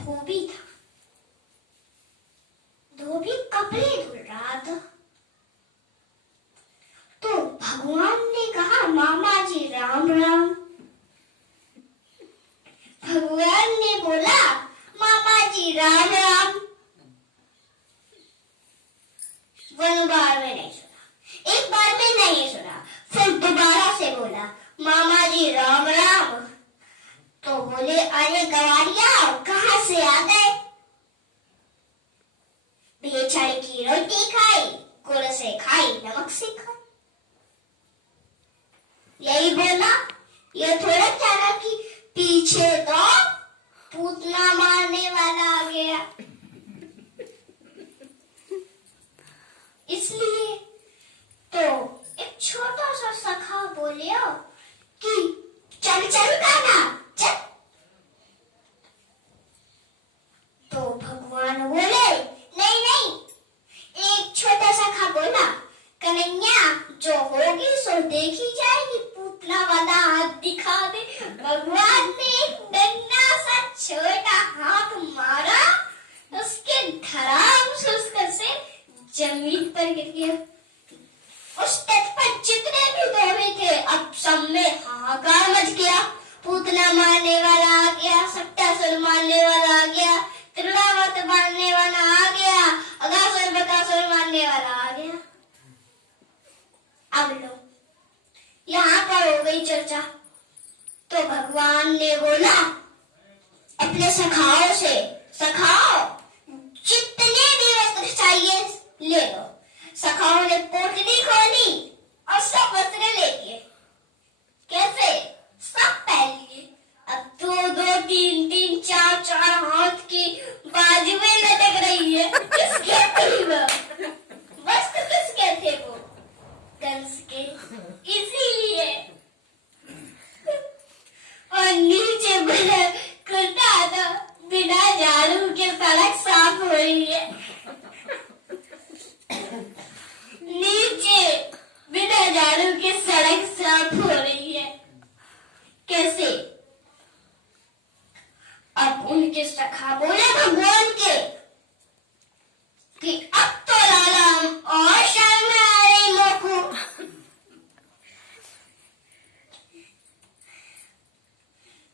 धोबी था। धोबी कपड़े धुल रहा था। तो भगवान ने कहा, मामा जी राम राम। भगवान ने बोला, मामा जी राम राम। 1 बार में नहीं सुना, 1 बार में नहीं सुना, फिर दोबारा से बोला, मामा जी राम राम। तो बोले, अरे गवारिया कहाँ से आ गए? बेचारे की रोटी खाई, गुड़ से खाई, नमक से खाई। यही बोला, ये थोड़ा जाना कि पीछे तो पूतना मारने वाला आ गया। इसलिए तो एक छोटा सा सखा बोलियो कि चल चल गाना चल। तो भगवान बोले, नहीं नहीं। एक छोटा सखा बोला, कन्हैया जो होगी सो देखी जाएगी, पूतना वाला हाथ दिखा दे। भगवान ने एक नन्हा सा छोटा हाथ मारा, उसके धड़ाम से उसका सिर जमीन पर गिर गया। उस तट पर जितने भी धोबी थे, अब सब में हाहाकार मच गया। पूतना मारने वाला आ गया, सट्टासुर मारने वाला आ गया, त्रिड़ावत मारने वाला आ गया, अगासुर बकासुर मारने वाला आ गया। अब लो, यहाँ पर हो गई चर्चा। तो भगवान ने बोला अपने सखाओं से, सखाओ जितने भी वस्त्र चाहिए ले लो। सखाओं ने पोटली खोली और सब वस्त्र ले लिए। कैसे? सब पहन लिए। अब 2-2, 3-3, 4-4 हाथ की बाजुएं लटक रही है। किसके थे वो वस्त्र? किसके थे वो? कंस के। इसीलिए और नीचे कुर्ता था, बिना झाड़ू के सड़क साफ हो रही है। नीचे बिना झाड़ू के सड़क साफ हो रही है। कैसे? अब उनके सखा बोले भगवान के कि अब तो लाला और शर्म आ रही मोको।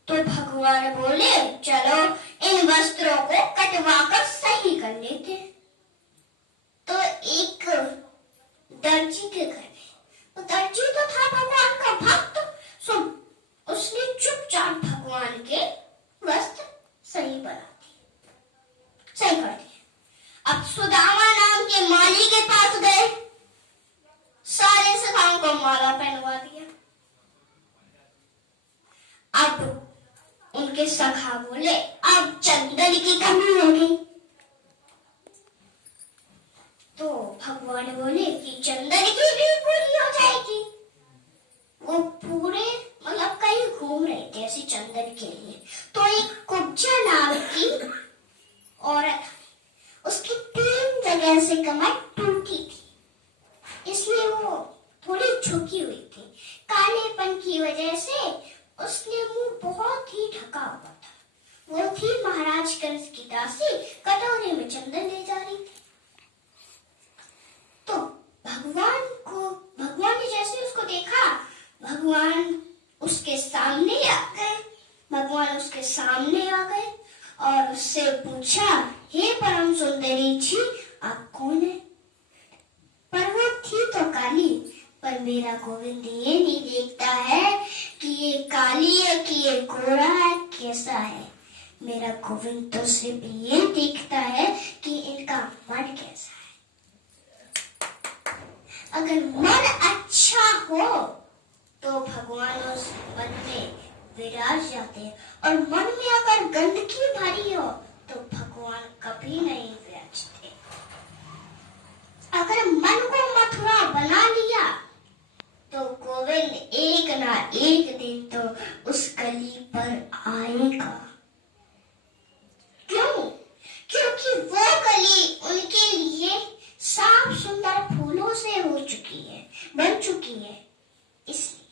तो भगवान बोले, चलो इन वस्त्रों को कटवाकर सही कर लेते। तो एक दर्जी के घर में, वो दर्जी तो था भगवान का भक्त, सो उसने चुपचाप भगवान के वस्त्र सही बना दिए, सही कर दिए। अब सुदामा नाम के माली के पास गए, सारे सखाओं को माला पहनवा दिया। अब उनके सखा बोले, अब चंदन की कमी हो गई। तो भगवान बोले कि चंदन की भी पूरी हो जाएगी। वो पूरे मतलब कहीं घूम रहे थे ऐसे चंदन के लिए। तो एक कुब्जा नाम की औरत, उसकी 3 जगह से कमर टूटी थी, इसलिए वो थोड़ी झुकी हुई थी। कालेपन की वजह से उसने मुंह बहुत ही ढका हुआ था। वो थी महाराज कंस की दासी, कटोरे में चंदन ले जा रही थी। तो भगवान ने जैसे उसको देखा, भगवान उसके सामने आ गए। भगवान उसके सामने आ गए और उससे पूछा, हे परम सुंदरी जी, आप कौन है? पर वो थी तो काली, पर मेरा गोविंद ये नहीं देखता है कि ये काली है कि ये गोरा है, कैसा है। मेरा गोविंद तो सिर्फ ये देखता है कि इनका मन कैसा है। अगर मन अच्छा हो तो भगवान उस मन में विराज जाते हैं, और मन में अगर गंदगी भरी हो तो भगवान कभी नहीं विराजते। अगर मन को मथुरा बना लिया तो गोविंद एक ना एक दिन तो उस गली पर आएगा। क्यों? क्योंकि वो गली उनके लिए साफ सुंदर फूलों से हो चुकी है, बन चुकी है। इसलिए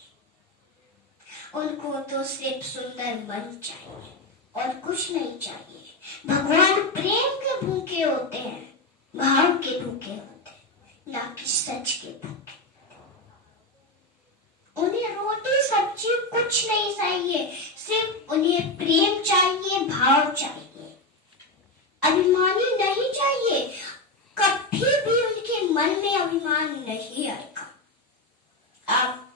उनको तो सिर्फ सुंदर मन चाहिए और कुछ नहीं चाहिए। सच के भूखे। उन्हें रोटी सब्जी कुछ नहीं चाहिए, सिर्फ उन्हें प्रेम चाहिए, भाव चाहिए, अभिमानी नहीं चाहिए। कभी भी उनके मन में अभिमान नहीं आएगा। आप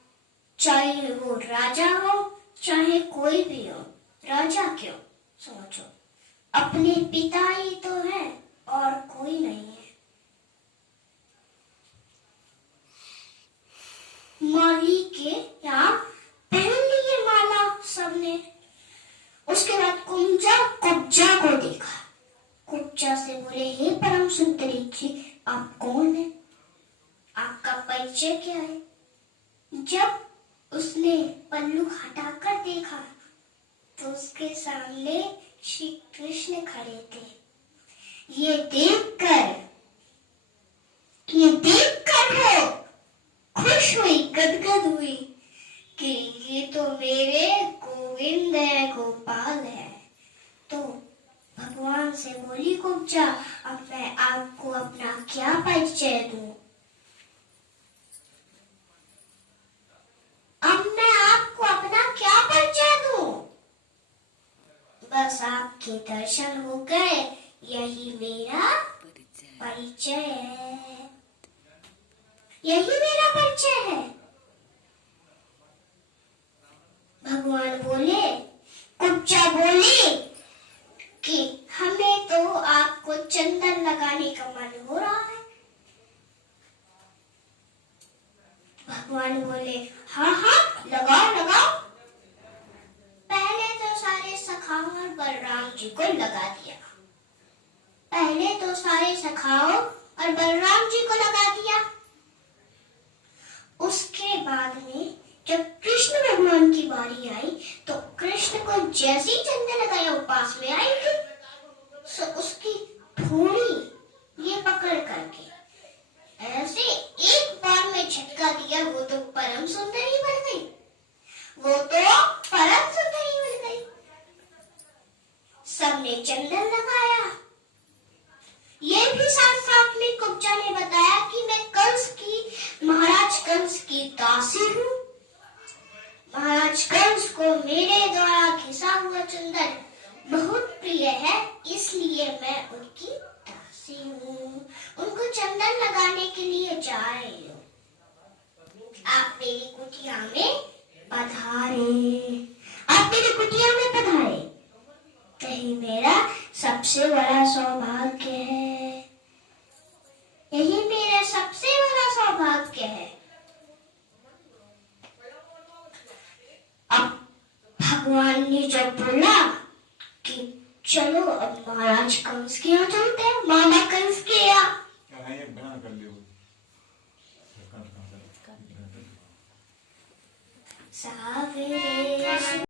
चाहे वो राजा हो चाहे कोई भी हो, राजा क्यों, सोचो अपने पिता ही तो है और कोई नहीं है। मौली के यहाँ पहन लिए माला सबने। उसके बाद कुब्जा को देखा। कुब्जा से बोले, हे परम सुंदरी जी, आप कौन है, आपका परिचय क्या है? जब उसने पल्लू हटाकर देखा तो उसके सामने श्री कृष्ण खड़े थे। ये देखकर वो खुश हुई, गदगद हुई कि ये तो मेरे गोविंद है, गोपाल है। तो भगवान से बोली कुब्जा, अब मैं आपको अपना क्या परिचय दूं? अब मैं आपको अपना क्या परिचय दूं? बस आपके दर्शन हो गए, यही मेरा परिचय है, यही मेरा परिचय है। भगवान बोले, कुब्जा बोली कि हमें तो आपको चंदन लगाने का मन हो रहा है। भगवान बोले, हाँ हाँ लगाओ लगाओ। पहले तो सारे सखाओं और बलराम जी को लगा दिया। पहले तो सारे सखाओं और बलराम जी को लगा दिया। उसके बाद में जब कृष्ण भगवान की बारी आई तो कृष्ण को जैसे ही चंदन लगाया वो पास में आई थी, सो उसकी थोड़ी ये पकड़ करके ऐसे एक बार में झटका दिया। वो तो परम सुंदरी बन गई, वो तो परम सुंदरी बन गई। सबने चंदन लगाया। ये भी साथ साथ में कुब्जा ने बताया कि मैं महाराज कंस की दासी हूँ। महाराज कंस को मेरे द्वारा घिसा हुआ चंदन बहुत प्रिय है, इसलिए मैं उनकी दासी हूँ। उनको चंदन लगाने के लिए जा रही हूँ। आप मेरी कुटिया में पधारे, आप मेरी कुटिया में पधारे, यही मेरा सबसे बड़ा सौभाग्य है, यही मेरा सबसे बड़ा सौभाग्य है। अब भगवान ने जब बोला कि चलो अब महाराज कंस के यहाँ चलते हैं, मामा कंस के यहाँ। सावेरे